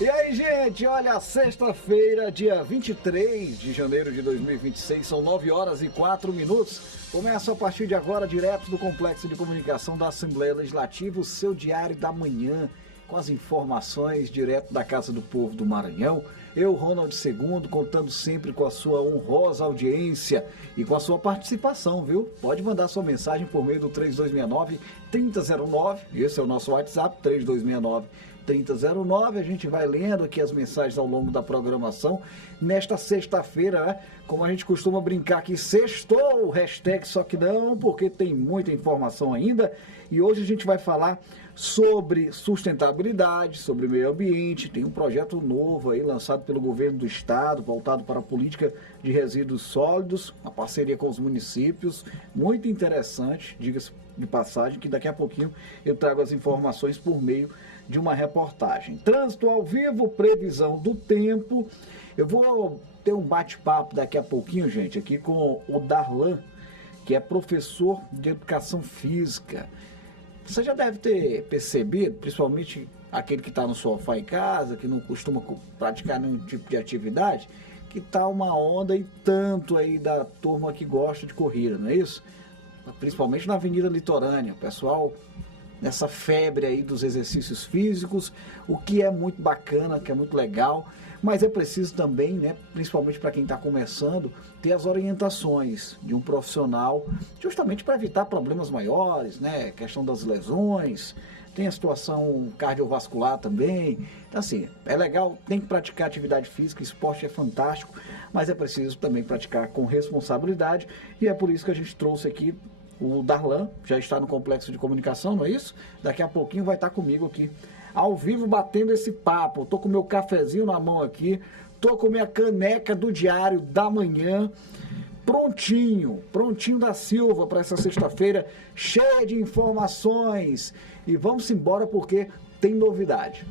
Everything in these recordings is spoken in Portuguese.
E aí, gente, olha, sexta-feira, dia 23 de janeiro de 2026, são 9 horas e 4 minutos. Começa a partir de agora, direto do Complexo de Comunicação da Assembleia Legislativa, o seu Diário da Manhã, com as informações direto da Casa do Povo do Maranhão. Eu, Ronald II, contando sempre com a sua honrosa audiência e com a sua participação, viu? Pode mandar sua mensagem por meio do 3269-3009, esse é o nosso WhatsApp, 3269-3009, a gente vai lendo aqui as mensagens ao longo da programação. Nesta sexta-feira, né, como a gente costuma brincar aqui, sextou, hashtag só que não, porque tem muita informação ainda. E hoje a gente vai falar sobre sustentabilidade, sobre meio ambiente. Tem um projeto novo aí lançado pelo governo do estado, voltado para a política de resíduos sólidos, uma parceria com os municípios, muito interessante, diga-se de passagem, que daqui a pouquinho eu trago as informações por meio de uma reportagem. Trânsito ao vivo, previsão do tempo. Eu vou ter um bate-papo daqui a pouquinho, gente, aqui com o Darlan, que é professor de educação física. Você já deve ter percebido, principalmente aquele que está no sofá em casa, que não costuma praticar nenhum tipo de atividade, que está uma onda e tanto aí da turma que gosta de corrida, não é isso? Principalmente na Avenida Litorânea, o pessoal nessa febre aí dos exercícios físicos, o que é muito bacana, que é muito legal, mas é preciso também, né, principalmente para quem está começando, ter as orientações de um profissional, justamente para evitar problemas maiores, né, questão das lesões, tem a situação cardiovascular também. Então, assim, é legal, tem que praticar atividade física, esporte é fantástico, mas é preciso também praticar com responsabilidade, e é por isso que a gente trouxe aqui o Darlan, já está no Complexo de Comunicação, não é isso? Daqui a pouquinho vai estar comigo aqui, ao vivo, batendo esse papo. Tô com meu cafezinho na mão aqui, tô com minha caneca do Diário da Manhã, prontinho da Silva para essa sexta-feira, cheia de informações. E vamos embora porque tem novidade.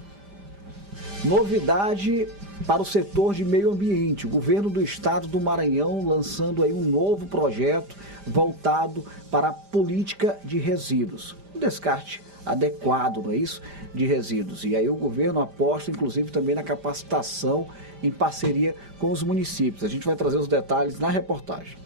Novidade para o setor de meio ambiente. O governo do estado do Maranhão lançando aí um novo projeto voltado para a política de resíduos. Um descarte adequado, não é isso? De resíduos. E aí o governo aposta, inclusive, também na capacitação em parceria com os municípios. A gente vai trazer os detalhes na reportagem.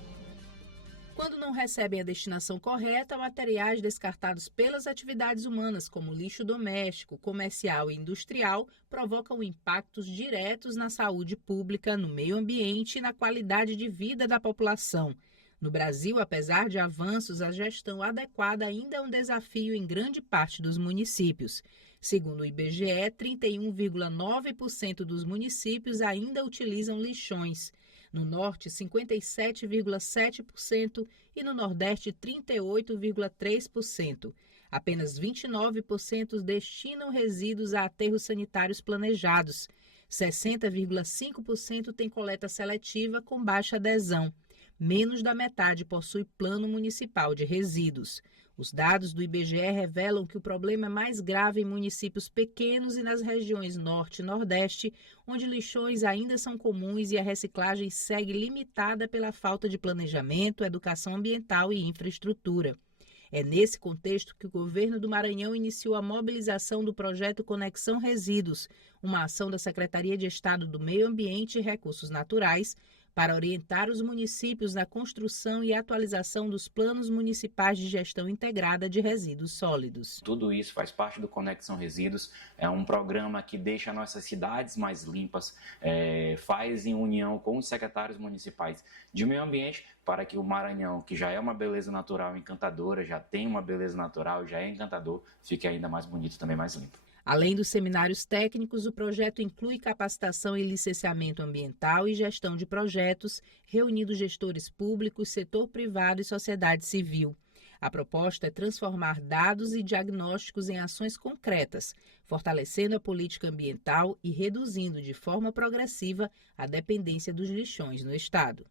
Quando não recebem a destinação correta, materiais descartados pelas atividades humanas, como lixo doméstico, comercial e industrial, provocam impactos diretos na saúde pública, no meio ambiente e na qualidade de vida da população. No Brasil, apesar de avanços, a gestão adequada ainda é um desafio em grande parte dos municípios. Segundo o IBGE, 31,9% dos municípios ainda utilizam lixões. No Norte, 57,7% e no Nordeste, 38,3%. Apenas 29% destinam resíduos a aterros sanitários planejados. 60,5% tem coleta seletiva com baixa adesão. Menos da metade possui plano municipal de resíduos. Os dados do IBGE revelam que o problema é mais grave em municípios pequenos e nas regiões Norte e Nordeste, onde lixões ainda são comuns e a reciclagem segue limitada pela falta de planejamento, educação ambiental e infraestrutura. É nesse contexto que o governo do Maranhão iniciou a mobilização do projeto Conexão Resíduos, uma ação da Secretaria de Estado do Meio Ambiente e Recursos Naturais, para orientar os municípios na construção e atualização dos planos municipais de gestão integrada de resíduos sólidos. Tudo isso faz parte do Conexão Resíduos, é um programa que deixa nossas cidades mais limpas, faz em união com os secretários municipais de meio ambiente para que o Maranhão, que já é uma beleza natural encantadora, já tem uma beleza natural, já é encantador, fique ainda mais bonito, também mais limpo. Além dos seminários técnicos, o projeto inclui capacitação em licenciamento ambiental e gestão de projetos, reunindo gestores públicos, setor privado e sociedade civil. A proposta é transformar dados e diagnósticos em ações concretas, fortalecendo a política ambiental e reduzindo de forma progressiva a dependência dos lixões no estado.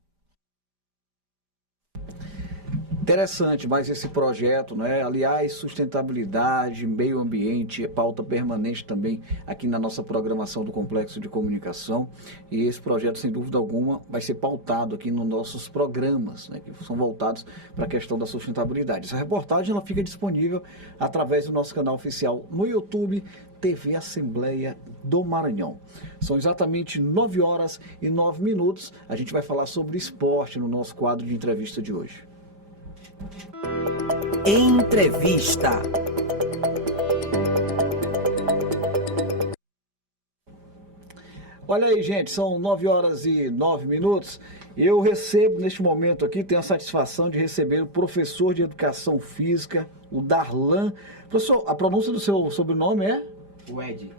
Interessante, mas esse projeto, né? Aliás, sustentabilidade, meio ambiente é pauta permanente também aqui na nossa programação do Complexo de Comunicação. E esse projeto, sem dúvida alguma, vai ser pautado aqui nos nossos programas, né? Que são voltados para a questão da sustentabilidade. Essa reportagem ela fica disponível através do nosso canal oficial no YouTube, TV Assembleia do Maranhão. São exatamente 9h09. A gente vai falar sobre esporte no nosso quadro de entrevista de hoje. Entrevista. Olha aí, gente, são 9h09. Eu recebo neste momento aqui, tenho a satisfação de receber o professor de Educação Física, o Darlan. Professor, a pronúncia do seu sobrenome é?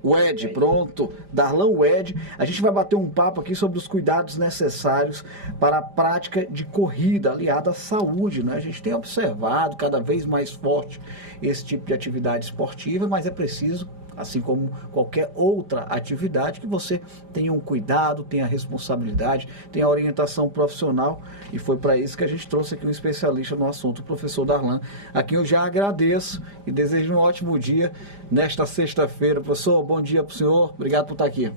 O Ed, pronto. Darlan Ed. A gente vai bater um papo aqui sobre os cuidados necessários para a prática de corrida aliada à saúde, né? A gente tem observado cada vez mais forte esse tipo de atividade esportiva, mas é preciso, assim como qualquer outra atividade, que você tenha um cuidado, tenha responsabilidade, tenha orientação profissional, e foi para isso que a gente trouxe aqui um especialista no assunto, o professor Darlan, a quem eu já agradeço e desejo um ótimo dia nesta sexta-feira. Professor, bom dia para o senhor, obrigado por estar aqui.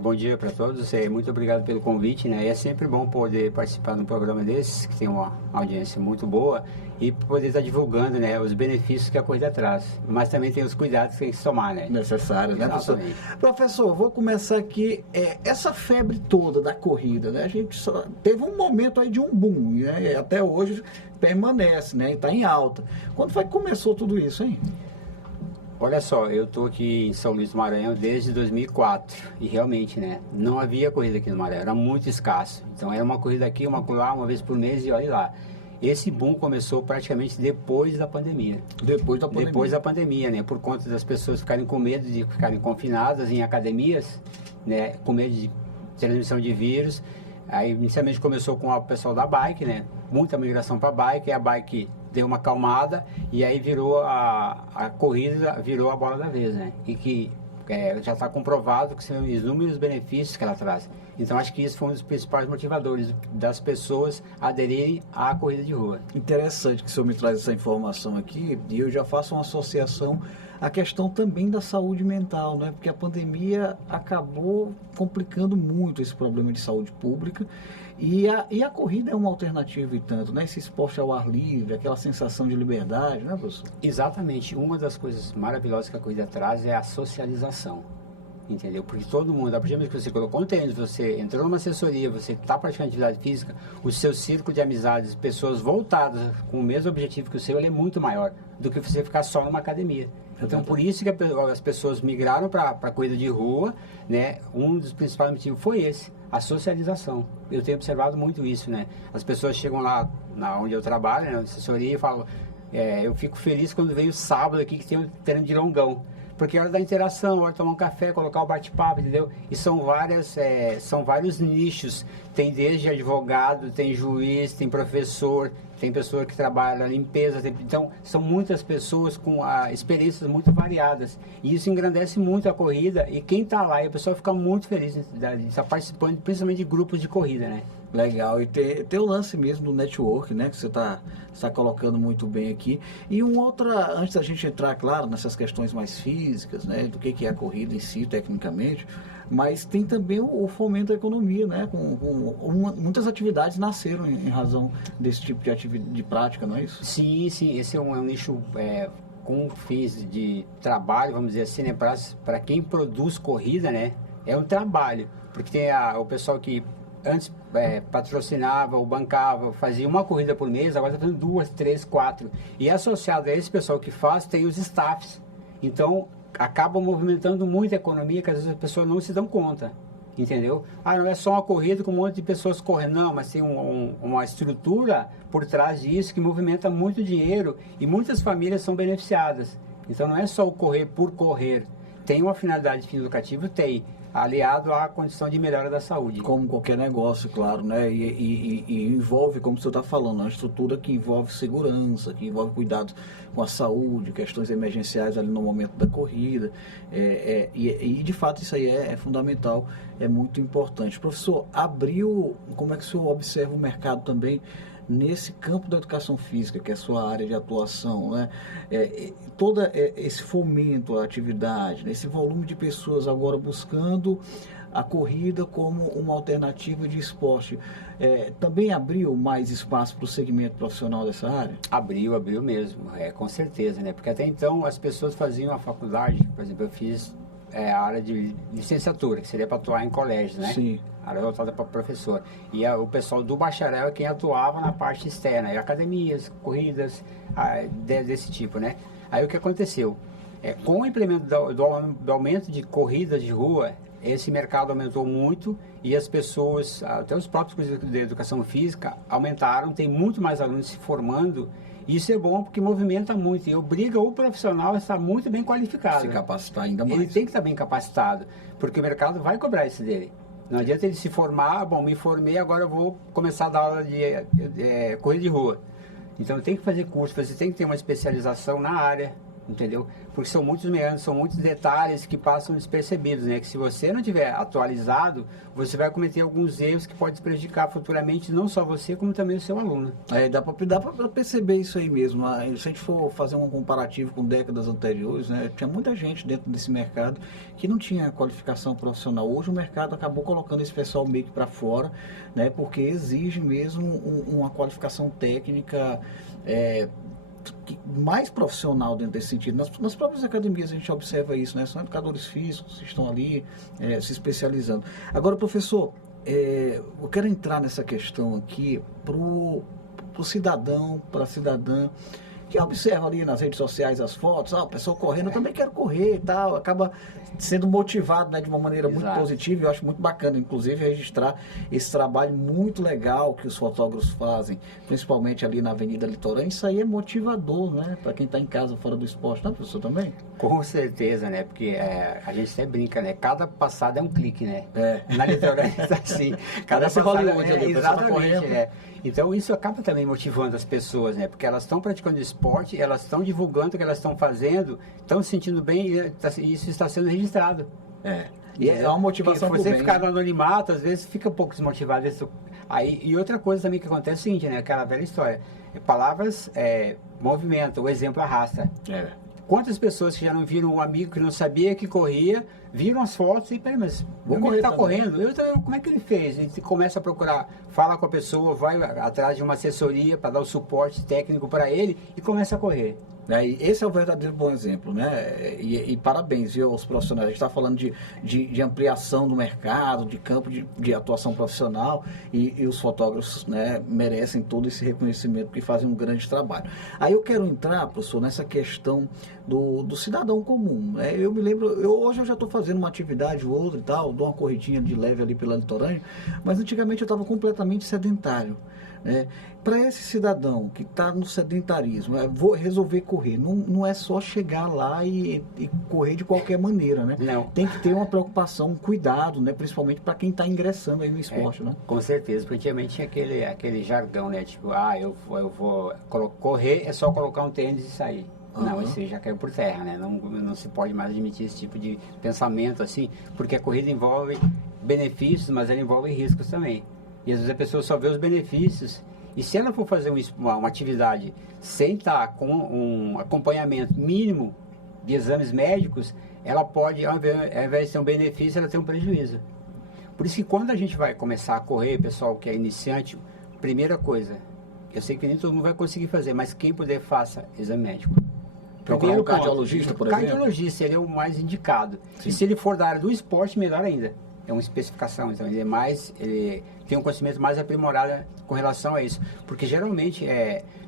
Bom dia para todos, muito obrigado pelo convite, né? E é sempre bom poder participar de um programa desses, que tem uma audiência muito boa, e poder estar divulgando, né, os benefícios que a corrida traz. Mas também tem os cuidados que tem que somar, né? Necessários, né, professor? Exatamente. Professor, vou começar aqui, essa febre toda da corrida, né? A gente teve um momento aí de um boom, né? E até hoje permanece, né? E está em alta. Quando foi que começou tudo isso, hein? Olha só, eu estou aqui em São Luís do Maranhão desde 2004 e realmente, né, não havia corrida aqui no Maranhão, era muito escasso. Então era uma corrida aqui, uma lá, uma vez por mês e olha lá. Esse boom começou praticamente depois da pandemia. Depois da pandemia, né, por conta das pessoas ficarem com medo de ficarem confinadas em academias, né, com medo de transmissão de vírus. Aí inicialmente começou com o pessoal da bike, né, muita migração para bike, e a bike deu uma acalmada e aí virou a corrida, virou a bola da vez, né? E que já está comprovado que são inúmeros benefícios que ela traz. Então acho que isso foi um dos principais motivadores das pessoas aderirem à corrida de rua. Interessante que o senhor me traz essa informação aqui, e eu já faço uma associação à questão também da saúde mental, né? Porque a pandemia acabou complicando muito esse problema de saúde pública. E a corrida é uma alternativa e tanto, né? Esse esporte ao ar livre, aquela sensação de liberdade, né, professor? Exatamente. Uma das coisas maravilhosas que a corrida traz é a socialização, entendeu? Porque todo mundo, a partir do momento que você colocou um tênis, você entrou numa assessoria, você está praticando atividade física, o seu círculo de amizades, pessoas voltadas com o mesmo objetivo que o seu, ele é muito maior do que você ficar só numa academia. Então, por isso que as pessoas migraram para a corrida de rua, né? Um dos principais motivos foi esse, a socialização. Eu tenho observado muito isso, né? As pessoas chegam lá onde eu trabalho, né, na assessoria, e falam, eu fico feliz quando vem o sábado aqui que tem um treino de longão. Porque é hora da interação, hora de tomar um café, colocar o bate-papo, entendeu? E são vários nichos. Tem desde advogado, tem juiz, tem professor, tem pessoa que trabalha na limpeza. Então, são muitas pessoas com experiências muito variadas. E isso engrandece muito a corrida. E quem está lá, e a pessoa fica muito feliz de estar participando, principalmente de grupos de corrida, né? Legal, e ter o lance mesmo do network, né, que você está colocando muito bem aqui. E antes da gente entrar, claro, nessas questões mais físicas, né, do que é a corrida em si, tecnicamente, mas tem também o fomento à economia, né, muitas atividades nasceram em razão desse tipo de prática, não é isso? Sim, esse é um nicho com fins de trabalho, vamos dizer assim, né, para quem produz corrida, né, é um trabalho, porque tem o pessoal que antes patrocinava ou bancava, fazia uma corrida por mês, agora está fazendo 2, 3, 4. E associado a esse pessoal que faz, tem os staffs. Então, acaba movimentando muita economia que às vezes as pessoas não se dão conta. Entendeu? Não é só uma corrida com um monte de pessoas correndo, não, mas tem uma estrutura por trás disso que movimenta muito dinheiro e muitas famílias são beneficiadas. Então, não é só o correr por correr. Tem uma finalidade de fim educativo? Tem. Aliado à condição de melhora da saúde. Como qualquer negócio, claro, né? E envolve, como o senhor está falando, uma estrutura que envolve segurança, que envolve cuidados com a saúde, questões emergenciais ali no momento da corrida. E de fato isso aí é fundamental, é muito importante. Professor, como é que o senhor observa o mercado também nesse campo da educação física, que é a sua área de atuação, né? Todo esse fomento à atividade, né? Esse volume de pessoas agora buscando a corrida como uma alternativa de esporte, também abriu mais espaço para o segmento profissional dessa área? Abriu mesmo, com certeza, né? Porque até então as pessoas faziam a faculdade, por exemplo, eu fiz a área de licenciatura, que seria para atuar em colégios, né? Sim. A área voltada para professor. E o pessoal do bacharel é quem atuava na parte externa, academias, corridas, desse tipo, né? Aí o que aconteceu? Com o implemento do aumento de corridas de rua, esse mercado aumentou muito e as pessoas, até os próprios cursos de educação física, aumentaram, tem muito mais alunos se formando. Isso é bom porque movimenta muito e obriga o profissional a estar muito bem qualificado. Se capacitar ainda mais. Ele tem que estar bem capacitado, porque o mercado vai cobrar isso dele. Não adianta ele se formar, me formei, agora eu vou começar a dar aula de corrida de rua. Então tem que fazer curso, você tem que ter uma especialização na área, entendeu? Porque são muitos meandros, são muitos detalhes que passam despercebidos, né? Que se você não tiver atualizado, você vai cometer alguns erros que podem prejudicar futuramente não só você, como também o seu aluno. Dá para perceber isso aí mesmo. Se a gente for fazer um comparativo com décadas anteriores, né? Tinha muita gente dentro desse mercado que não tinha qualificação profissional. Hoje o mercado acabou colocando esse pessoal meio que para fora, né? Porque exige mesmo uma qualificação técnica mais profissional dentro desse sentido. Nas próprias academias a gente observa isso, né? São educadores físicos que estão ali se especializando. Agora, professor, eu quero entrar nessa questão aqui pro cidadão, para a cidadã que observa ali nas redes sociais as fotos, o pessoal correndo, eu também quero correr e tal, acaba sendo motivado, né, de uma maneira muito positiva, e eu acho muito bacana, inclusive, registrar esse trabalho muito legal que os fotógrafos fazem, principalmente ali na Avenida Litorânea. Isso aí é motivador, né, para quem está em casa fora do esporte, não, professor, também? Com certeza, né, porque a gente até brinca, né, cada passada é um clique, né, na Litorânea está assim, cada passada Hollywood ali, exatamente, Então isso acaba também motivando as pessoas, né, porque elas estão praticando esporte, elas estão divulgando o que elas estão fazendo, estão se sentindo bem e isso está sendo registrado. E é uma motivação porque você ficar no anonimato, às vezes fica um pouco desmotivado. E outra coisa também que acontece é o seguinte, né? Aquela velha história. Palavras movimentam, o exemplo arrasta. Quantas pessoas que já não viram um amigo que não sabia que corria, viram as fotos e, peraí, mas ele está correndo? Como é que ele fez? E começa a procurar, fala com a pessoa, vai atrás de uma assessoria para dar o suporte técnico para ele e começa a correr. E esse é o verdadeiro bom exemplo, né? E parabéns, viu, aos profissionais. A gente está falando de ampliação do mercado, de campo de atuação profissional, e os fotógrafos, né, merecem todo esse reconhecimento porque fazem um grande trabalho. Aí eu quero entrar, professor, nessa questão do cidadão comum. Eu me lembro, hoje eu já estou fazendo uma atividade ou outra e tal, dou uma corridinha de leve ali pela Litorânea, mas antigamente eu estava completamente sedentário. Para esse cidadão que está no sedentarismo, vou resolver correr, não é só chegar lá e correr de qualquer maneira, né? Não. Tem que ter uma preocupação, um cuidado, né? Principalmente para quem está ingressando aí no esporte, né? Com certeza, porque antigamente tinha aquele jargão, né? Tipo, eu vou correr, é só colocar um tênis e sair. Não, isso já caiu por terra, né? Não se pode mais admitir esse tipo de pensamento assim, porque a corrida envolve benefícios, mas ela envolve riscos também. E às vezes a pessoa só vê os benefícios. E se ela for fazer uma atividade sem estar com um acompanhamento mínimo de exames médicos, ela pode, ao invés de ter um benefício, ela tem um prejuízo. Por isso que quando a gente vai começar a correr, pessoal que é iniciante, primeira coisa, eu sei que nem todo mundo vai conseguir fazer, mas quem puder, faça exame médico. Procurar um cardiologista, por exemplo? Cardiologista, ele é o mais indicado. Sim. E se ele for da área do esporte, melhor ainda. É uma especificação, então ele tem um conhecimento mais aprimorado com relação a isso. Porque geralmente,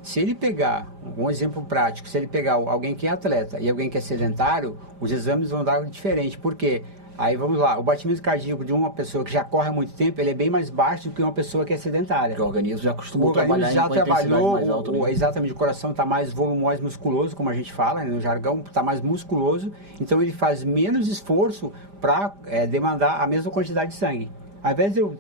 se ele pegar, um exemplo prático, se ele pegar alguém que é atleta e alguém que é sedentário, os exames vão dar diferente. Por quê? Aí vamos lá, o batimento cardíaco de uma pessoa que já corre há muito tempo, ele é bem mais baixo do que uma pessoa que é sedentária. Porque o organismo já acostumou a trabalhar em mais alto. Exatamente, o coração está mais volumoso, musculoso, como a gente fala, no jargão, está mais musculoso, então ele faz menos esforço para demandar a mesma quantidade de sangue. Ao invés de eu,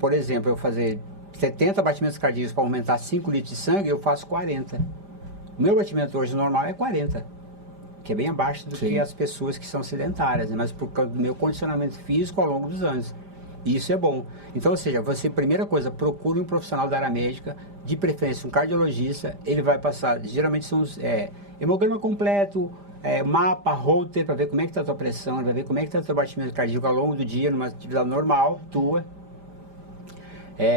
por exemplo, eu fazer 70 batimentos cardíacos para aumentar 5 litros de sangue, eu faço 40. O meu batimento hoje normal é 40. Que é bem abaixo do que as pessoas que são sedentárias, né? Mas por causa do meu condicionamento físico ao longo dos anos. E isso é bom. Então, ou seja, você, primeira coisa, procure um profissional da área médica de preferência um cardiologista, ele vai passar, geralmente são os hemograma completo, mapa, holter, para ver como é que está a tua pressão, ele vai ver como é que está o teu batimento cardíaco ao longo do dia, numa atividade normal tua.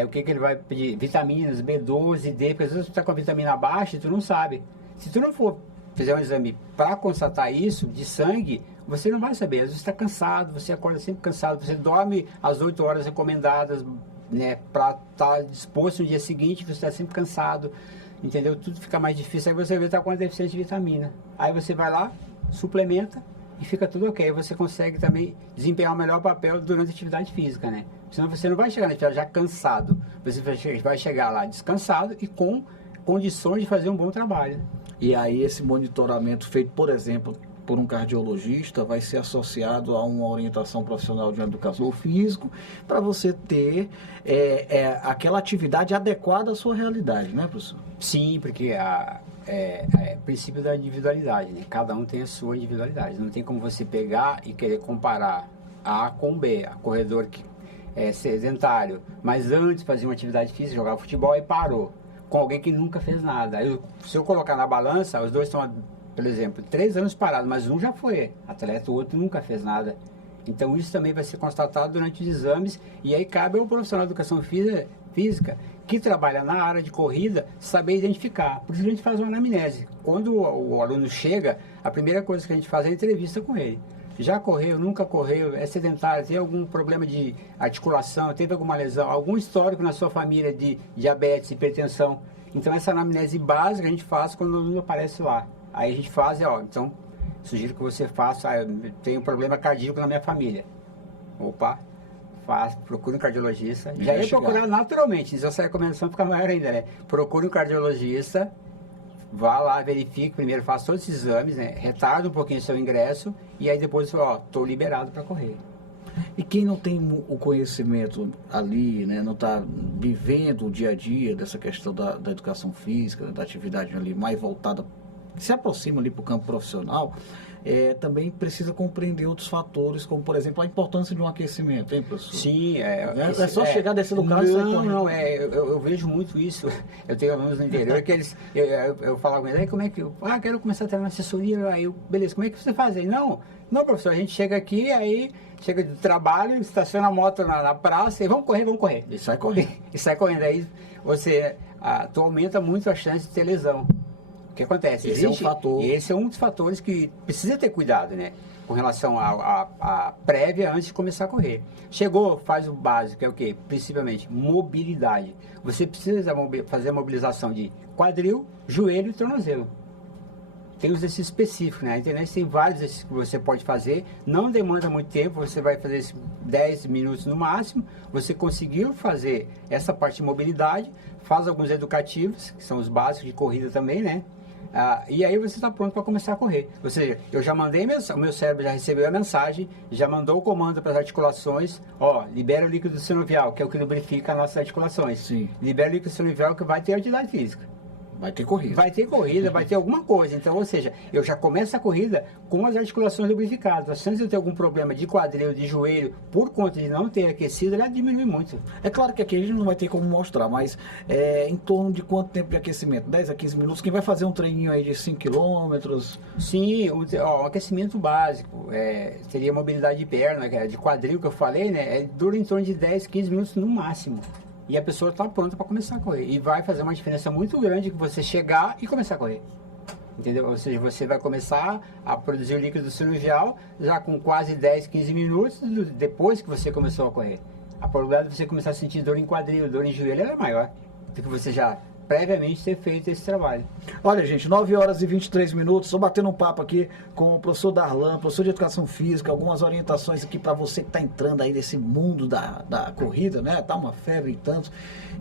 O que ele vai pedir? Vitaminas, B12, D, porque às vezes tu está com a vitamina baixa e tu não sabe. Se tu não for fizer um exame para constatar isso, de sangue, você não vai saber. Às vezes está cansado, você acorda sempre cansado, você dorme às 8 horas recomendadas, né, para estar disposto no dia seguinte, você está sempre cansado, entendeu? Tudo fica mais difícil, aí você vai estar com uma deficiência de vitamina. Aí você vai lá, suplementa e fica tudo ok. Aí você consegue também desempenhar o melhor papel durante a atividade física, né? Senão você não vai chegar na atividade já cansado, você vai chegar lá descansado e com condições de fazer um bom trabalho. E aí esse monitoramento feito, por exemplo, por um cardiologista, vai ser associado a uma orientação profissional de um educador físico, para você ter aquela atividade adequada à sua realidade, né, professor? Sim, porque princípio da individualidade, né? Cada um tem a sua individualidade. Não tem como você pegar e querer comparar A com B, a corredor que é sedentário, mas antes fazia uma atividade física, jogava futebol e parou, com alguém que nunca fez nada. Aí, se eu colocar na balança, os dois estão, por exemplo, 3 anos parados, mas um já foi atleta, o outro nunca fez nada. Então isso também vai ser constatado durante os exames, e aí cabe ao profissional de educação física que trabalha na área de corrida saber identificar. Por isso a gente faz uma anamnese. Quando o aluno chega, a primeira coisa que a gente faz é a entrevista com ele. Já correu, nunca correu, é sedentário, tem algum problema de articulação, teve alguma lesão, algum histórico na sua família de diabetes, hipertensão. Então essa anamnese básica a gente faz quando o aluno aparece lá. Aí a gente faz, então, sugiro que você faça, eu tenho um problema cardíaco na minha família. Opa, procure um cardiologista. Já ia procurar naturalmente, essa recomendação fica maior ainda, né? Procure um cardiologista, vá lá, verifique, primeiro faça todos esses exames, né? Retarda um pouquinho o seu ingresso e aí depois, estou liberado para correr. E quem não tem o conhecimento ali, né, não está vivendo o dia a dia dessa questão da educação física, da atividade ali mais voltada, que se aproxima ali para o campo profissional, também precisa compreender outros fatores, como, por exemplo, a importância de um aquecimento, hein, professor? Sim. É só chegar, descer do carro e sair correndo. Eu vejo muito isso. Eu tenho alunos no interior que eles... Eu falo com eles, como é que... quero começar a ter uma assessoria. Aí beleza, como é que você faz? Aí, não, professor, a gente chega aqui, aí chega do trabalho, estaciona a moto na praça e vamos correr. E sai correndo. Aí tu aumenta muito a chance de ter lesão. O que acontece? Esse é um fator. Esse é um dos fatores que precisa ter cuidado, né? Com relação à prévia antes de começar a correr. Chegou, faz o básico, que é o quê? Principalmente mobilidade. Você precisa fazer a mobilização de quadril, joelho e tornozelo. Tem os exercícios específicos, né? Na internet tem vários exercícios que você pode fazer, não demanda muito tempo, você vai fazer 10 minutos no máximo. Você conseguiu fazer essa parte de mobilidade, faz alguns educativos, que são os básicos de corrida também, né? E aí você está pronto para começar a correr. Ou seja, eu já mandei, o meu cérebro já recebeu a mensagem, já mandou o comando para as articulações, libera o líquido sinovial, que é o que lubrifica as nossas articulações. Sim. Libera o líquido sinovial que vai ter atividade física. Vai ter corrida. Vai ter alguma coisa. Então, ou seja, eu já começo a corrida com as articulações lubrificadas. A chance de eu ter algum problema de quadril, de joelho, por conta de não ter aquecido, ela diminui muito. É claro que aqui a gente não vai ter como mostrar, mas em torno de quanto tempo de aquecimento? 10 a 15 minutos? Quem vai fazer um treininho aí de 5 quilômetros? Sim, o aquecimento básico. Seria mobilidade de perna, de quadril que eu falei, né? Dura em torno de 10, 15 minutos no máximo. E a pessoa está pronta para começar a correr. E vai fazer uma diferença muito grande que você chegar e começar a correr. Entendeu? Ou seja, você vai começar a produzir o líquido sinovial já com quase 10, 15 minutos depois que você começou a correr. A probabilidade de você começar a sentir dor em quadril, dor em joelho, ela é maior do que você já previamente ter feito esse trabalho. Olha, gente, 9 horas e 23 minutos, estou batendo um papo aqui com o professor Darlan, professor de Educação Física, algumas orientações aqui para você que está entrando aí nesse mundo da corrida, né? Tá uma febre e tantos.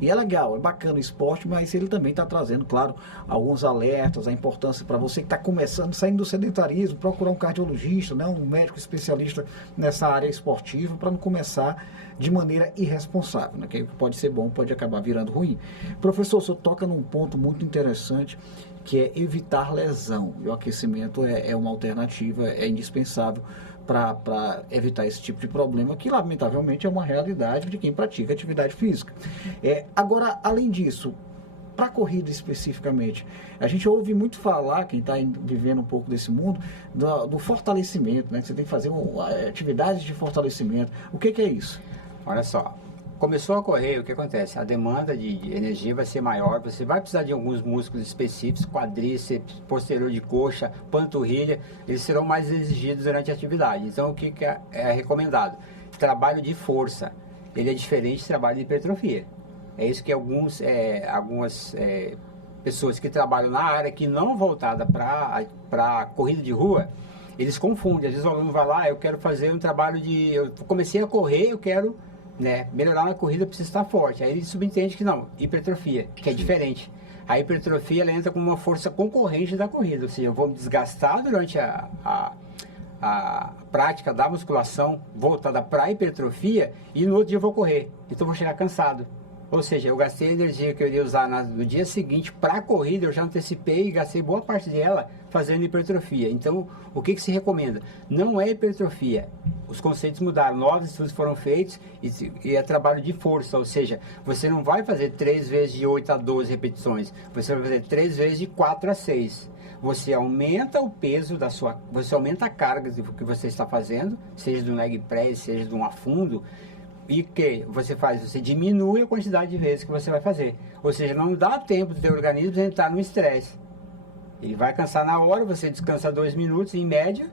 E é legal, é bacana o esporte, mas ele também está trazendo, claro, alguns alertas, a importância para você que está começando, saindo do sedentarismo, procurar um cardiologista, né? Um médico especialista nessa área esportiva, para não começar de maneira irresponsável, né? Que pode ser bom, pode acabar virando ruim. Professor, o senhor toca num ponto muito interessante, que é evitar lesão. E o aquecimento é uma alternativa, é indispensável para evitar esse tipo de problema, que lamentavelmente é uma realidade de quem pratica atividade física. Agora, além disso, para a corrida especificamente, a gente ouve muito falar, quem está vivendo um pouco desse mundo, do fortalecimento, né? Que você tem que fazer atividades de fortalecimento. O que é isso? Olha só, começou a correr, o que acontece? A demanda de energia vai ser maior, você vai precisar de alguns músculos específicos, quadríceps, posterior de coxa, panturrilha, eles serão mais exigidos durante a atividade. Então, o que é recomendado? Trabalho de força, ele é diferente do trabalho de hipertrofia. É isso que algumas pessoas que trabalham na área que não voltada para corrida de rua, eles confundem. Às vezes o aluno vai lá, eu quero fazer um trabalho eu comecei a correr, eu quero melhorar na corrida, eu preciso estar forte. Aí ele subentende que não, hipertrofia, que é diferente. A hipertrofia ela entra como uma força concorrente da corrida, ou seja, eu vou me desgastar durante a prática da musculação voltada para a hipertrofia e no outro dia eu vou correr, então eu vou chegar cansado. Ou seja, eu gastei a energia que eu iria usar no dia seguinte para a corrida, eu já antecipei e gastei boa parte dela fazendo hipertrofia. Então, o que se recomenda? Não é hipertrofia. Os conceitos mudaram, novos estudos foram feitos e é trabalho de força. Ou seja, você não vai fazer 3 vezes de 8 a 12 repetições, você vai fazer 3 vezes de 4 a 6. Você aumenta o peso você aumenta a carga do que você está fazendo, seja de um leg press, seja de um afundo. E que você faz? Você diminui a quantidade de vezes que você vai fazer. Ou seja, não dá tempo do teu organismo entrar no estresse. Ele vai cansar na hora, você descansa 2 minutos em média,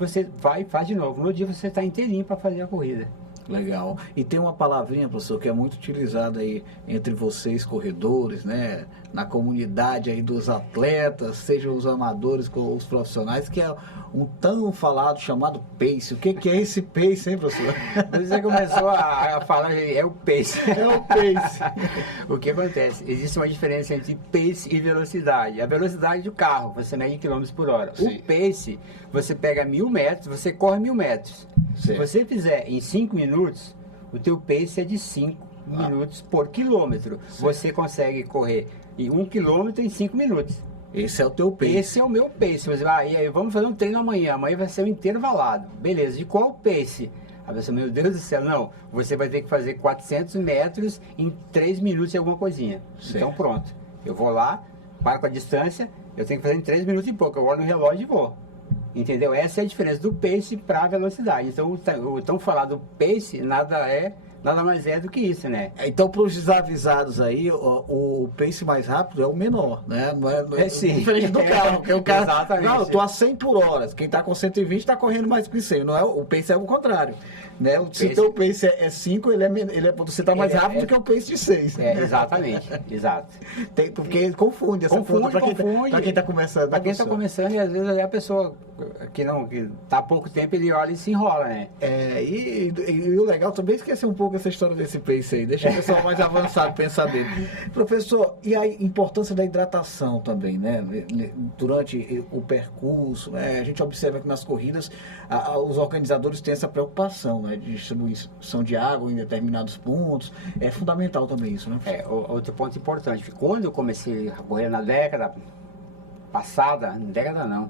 você vai e faz de novo. No dia você está inteirinho para fazer a corrida. Legal. E tem uma palavrinha, professor, que é muito utilizada aí entre vocês, corredores, né? Na comunidade aí dos atletas, sejam os amadores ou os profissionais, que é um tão falado chamado pace. O que é esse pace, hein, professor? Você começou a falar, é o pace. É o pace. O que acontece? Existe uma diferença entre pace e velocidade. A velocidade do carro, você mede em quilômetros por hora. Sim. O pace, você pega 1000 metros, você corre 1000 metros. Sim. Se você fizer em 5 minutos, o teu pace é de 5 minutos por quilômetro. Sim. Você consegue correr 1 quilômetro em 5 minutos. Esse é o teu pace. Esse é o meu pace. Você vai, e aí, vamos fazer um treino amanhã. Amanhã vai ser um intervalado. Beleza, de qual pace? A pessoa, meu Deus do céu, não. Você vai ter que fazer 400 metros em 3 minutos e alguma coisinha. Certo. Então pronto. Eu vou lá, paro com a distância, eu tenho que fazer em 3 minutos e pouco. Eu olho no relógio e vou. Entendeu? Essa é a diferença do pace para a velocidade. Então, o tão falado pace nada mais é do que isso, né? Então, para os desavisados aí, o pace mais rápido é o menor, né? Não é sim. Diferente do carro, porque o carro... Exatamente. Não, eu tô a 100 por hora. Quem está com 120 está correndo mais que 100. Não é, o pace é o contrário. Né? Se o teu pace é 5, você está mais rápido do que o pace de 6. Exatamente, exato. Porque confunde essa conta para quem está começando. Para quem está começando, e às vezes a pessoa que está há pouco tempo, ele olha e se enrola, né? E o legal também é esquecer um pouco essa história desse pace aí. Deixa o pessoal mais avançado pensar dele. Professor, e a importância da hidratação também, né? Durante o percurso, né? A gente observa que nas corridas os organizadores têm essa preocupação, né? De distribuição de água em determinados pontos. É fundamental também isso, né? Outro ponto importante. Quando eu comecei a correr na década passada, década não,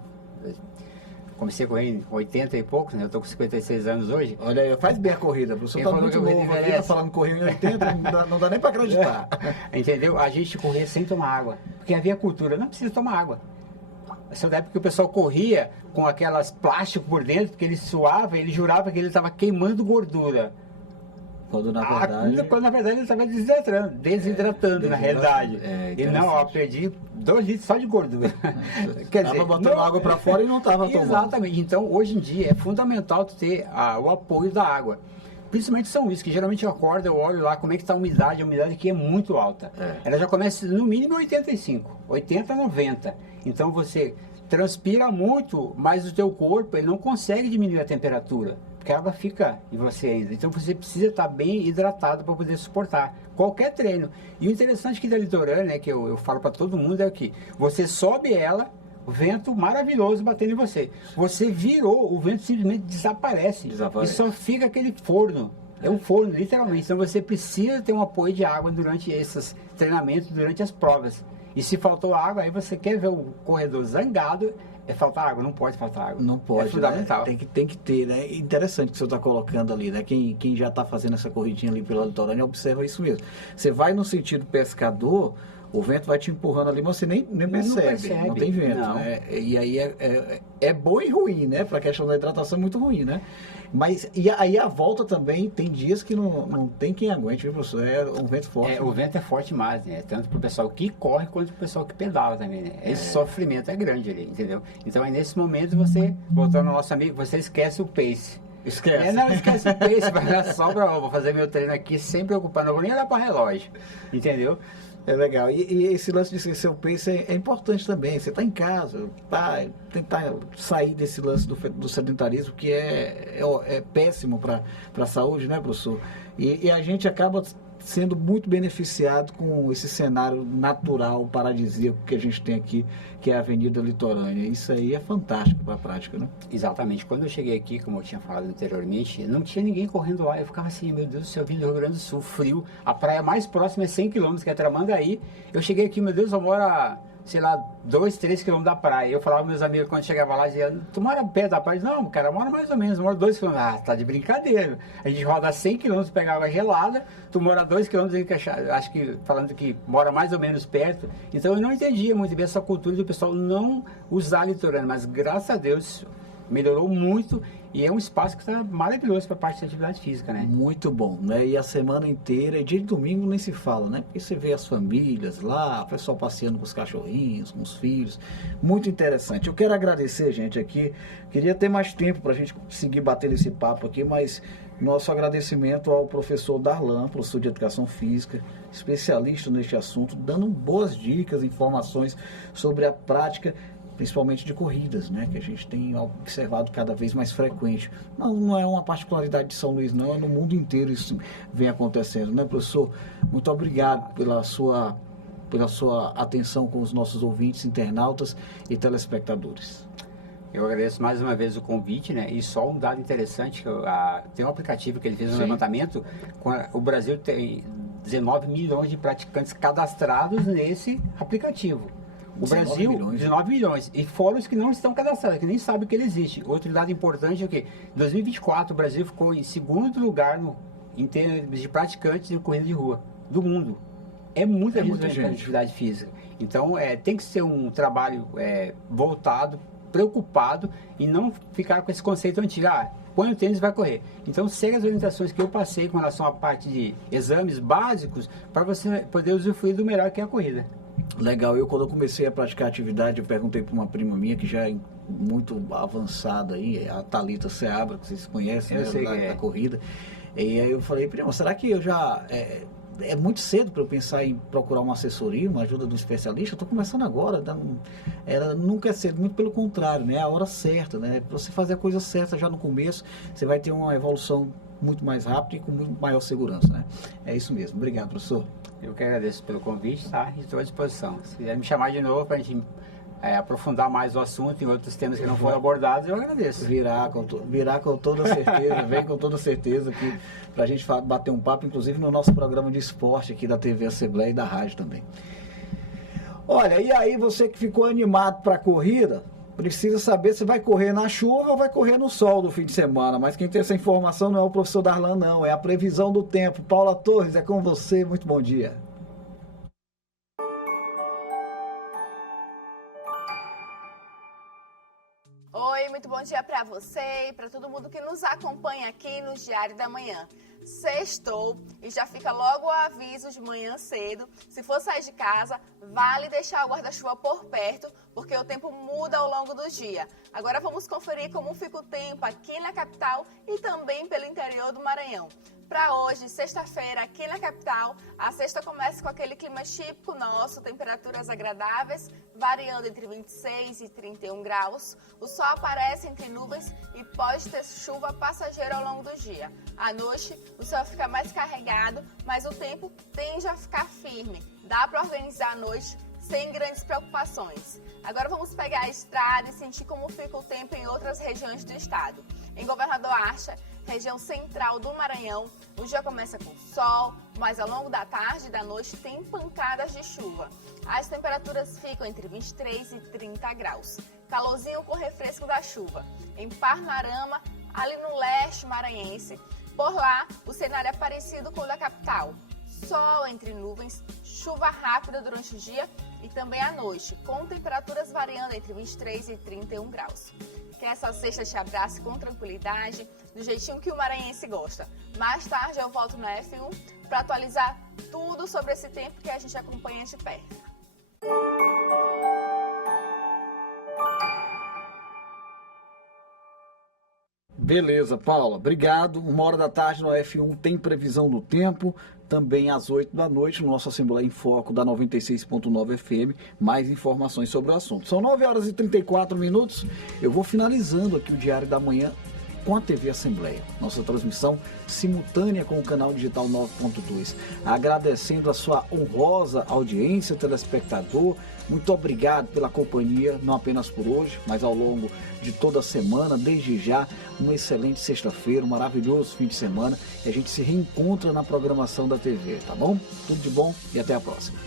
comecei a correr em 80 e poucos, né? Eu estou com 56 anos hoje. Olha aí, faz bem a corrida, professor. Está muito novo aqui, tá falando correr em 80, não dá nem para acreditar. Entendeu? A gente corria sem tomar água, porque havia cultura, não precisa tomar água. Essa é da época que o pessoal corria com aquelas plásticos por dentro, porque ele suava, ele jurava que ele estava queimando gordura. Quando na verdade ele estava desidratando na realidade. E não, eu perdi 2 litros só de gordura. Quer dizer, botando água para fora e não estava tomando. Exatamente. Então, hoje em dia, é fundamental ter o apoio da água. Principalmente São Luís, que geralmente eu acordo, eu olho lá como é que está a umidade aqui é muito alta. Ela já começa no mínimo 85, 80, 90. Então você transpira muito, mas o teu corpo ele não consegue diminuir a temperatura, porque a água fica em você ainda. Então você precisa estar bem hidratado para poder suportar qualquer treino. E o interessante aqui da litorânea, né, que eu falo para todo mundo, é que você sobe ela, o vento maravilhoso batendo em você. Você virou, o vento simplesmente desaparece. E só fica aquele forno. É um forno, literalmente. Então você precisa ter um apoio de água durante esses treinamentos, durante as provas. E se faltou água, aí você quer ver o corredor zangado, faltar água, não pode faltar água. Não pode, é fundamental. Né? Tem que ter, né? Interessante que você está colocando ali, né? Quem já está fazendo essa corridinha ali pela litorânea observa isso mesmo. Você vai no sentido pescador, o vento vai te empurrando ali, mas você nem percebe, não tem vento, não. Né? E aí é bom e ruim, né? Para a questão da hidratação é muito ruim, né? Mas e aí a volta também, tem dias que não tem quem aguente, viu, professor? É um vento forte. O vento é forte mais, né? Tanto para o pessoal que corre quanto para o pessoal que pedala também, né? Esse sofrimento é grande ali, entendeu? Então aí nesse momento você, voltando ao nosso amigo, você esquece o pace. Esquece. Não esquece o pace, vai lá só vou fazer meu treino aqui sem preocupar, não vou nem olhar para o relógio, entendeu? É legal. E esse lance de esquecer o pace é importante também. Você está em casa, tentar sair desse lance do sedentarismo, que é péssimo para a saúde, né, professor? E a gente acaba sendo muito beneficiado com esse cenário natural, paradisíaco que a gente tem aqui, que é a Avenida Litorânea. Isso aí é fantástico para a prática, né? Exatamente. Quando eu cheguei aqui, como eu tinha falado anteriormente, não tinha ninguém correndo lá. Eu ficava assim, meu Deus do céu, vindo do Rio Grande do Sul, frio. A praia mais próxima é 100 km, que é Tramandaí. Eu cheguei aqui, meu Deus, eu moro a, sei lá, 2, 3 km da praia. Eu falava com meus amigos, quando chegava lá, dizia, tu mora perto da praia? Não, cara, eu moro mais ou menos, eu moro 2 km. Ah, tá de brincadeira. A gente roda 100 km, pega água gelada, tu mora 2 km, acho que falando que mora mais ou menos perto. Então eu não entendia muito bem essa cultura do pessoal não usar a litorânea, mas graças a Deus melhorou muito e é um espaço que está maravilhoso para a parte de atividade física, né? Muito bom, né? E a semana inteira, e dia de domingo nem se fala, né? Porque você vê as famílias lá, o pessoal passeando com os cachorrinhos, com os filhos. Muito interessante. Eu quero agradecer, gente, aqui. Queria ter mais tempo para a gente conseguir bater esse papo aqui, mas nosso agradecimento ao professor Darlan, professor de Educação Física, especialista neste assunto, dando boas dicas, informações sobre a prática, principalmente de corridas, né, que a gente tem observado cada vez mais frequente. Não é uma particularidade de São Luís, não, é no mundo inteiro isso vem acontecendo, né, professor? Muito obrigado pela sua atenção com os nossos ouvintes, internautas e telespectadores. Eu agradeço mais uma vez o convite, né? E só um dado interessante, tem um aplicativo que ele fez um levantamento, o Brasil tem 19 milhões de praticantes cadastrados nesse aplicativo. O Brasil, 19 milhões. E fora os que não estão cadastrados, que nem sabem que ele existe. Outro dado importante é que em 2024 o Brasil ficou em segundo lugar em termos de praticantes de corrida de rua do mundo. É muita gente com atividade física. Então tem que ser um trabalho voltado, preocupado e não ficar com esse conceito antigo. Põe o tênis e vai correr. Então, segue as orientações que eu passei com relação à parte de exames básicos para você poder usufruir do melhor que é a corrida. Legal. Quando eu comecei a praticar atividade, eu perguntei para uma prima minha que já é muito avançada aí, a Thalita Seabra, que vocês conhecem, da corrida. E aí eu falei, prima, será que eu já... É muito cedo para eu pensar em procurar uma assessoria, uma ajuda do especialista? Eu estou começando agora, nunca é cedo, muito pelo contrário, né? É a hora certa, né? Para você fazer a coisa certa já no começo, você vai ter uma evolução muito mais rápida e com muito maior segurança, né? É isso mesmo. Obrigado, professor. Eu que agradeço pelo convite, tá? Estou à disposição. Se quiser me chamar de novo para a gente aprofundar mais o assunto em outros temas que não foram abordados, eu agradeço. Virá com toda certeza, vem com toda certeza aqui para a gente bater um papo, inclusive no nosso programa de esporte aqui da TV Assembleia e da rádio também. Olha, e aí você que ficou animado para a corrida, precisa saber se vai correr na chuva ou vai correr no sol do fim de semana, mas quem tem essa informação não é o professor Darlan, não, é a previsão do tempo. Paula Torres, é com você, muito bom dia. Oi, muito bom dia para você e para todo mundo que nos acompanha aqui no Diário da Manhã. Sextou e já fica logo o aviso de manhã cedo. Se for sair de casa, vale deixar o guarda-chuva por perto, porque o tempo muda ao longo do dia. Agora vamos conferir como fica o tempo aqui na capital e também pelo interior do Maranhão. Para hoje, sexta-feira, aqui na capital, a sexta começa com aquele clima típico nosso, temperaturas agradáveis, variando entre 26 e 31 graus. O sol aparece entre nuvens e pode ter chuva passageira ao longo do dia. À noite, o sol fica mais carregado, mas o tempo tende a ficar firme. Dá para organizar a noite sem grandes preocupações. Agora vamos pegar a estrada e sentir como fica o tempo em outras regiões do estado. Em Governador Archer, região central do Maranhão, o dia começa com sol, mas ao longo da tarde e da noite tem pancadas de chuva. As temperaturas ficam entre 23 e 30 graus. Calorzinho com refresco da chuva. Em Parnarama, ali no leste maranhense, por lá o cenário é parecido com o da capital. sol entre nuvens, chuva rápida durante o dia e também à noite, com temperaturas variando entre 23 e 31 graus. Que essa sexta te abrace com tranquilidade, do jeitinho que o maranhense gosta. Mais tarde eu volto na F1 para atualizar tudo sobre esse tempo que a gente acompanha de perto. Beleza, Paula, obrigado. 1h da tarde no F1 tem previsão do tempo. Também às 8 da noite, no nosso Assembleia em Foco da 96.9 FM, mais informações sobre o assunto. São 9h34. Eu vou finalizando aqui o Diário da Manhã com a TV Assembleia. Nossa transmissão simultânea com o canal digital 9.2. Agradecendo a sua honrosa audiência, telespectador. Muito obrigado pela companhia, não apenas por hoje, mas ao longo de toda a semana. Desde já, uma excelente sexta-feira, um maravilhoso fim de semana. E a gente se reencontra na programação da TV, tá bom? Tudo de bom e até a próxima.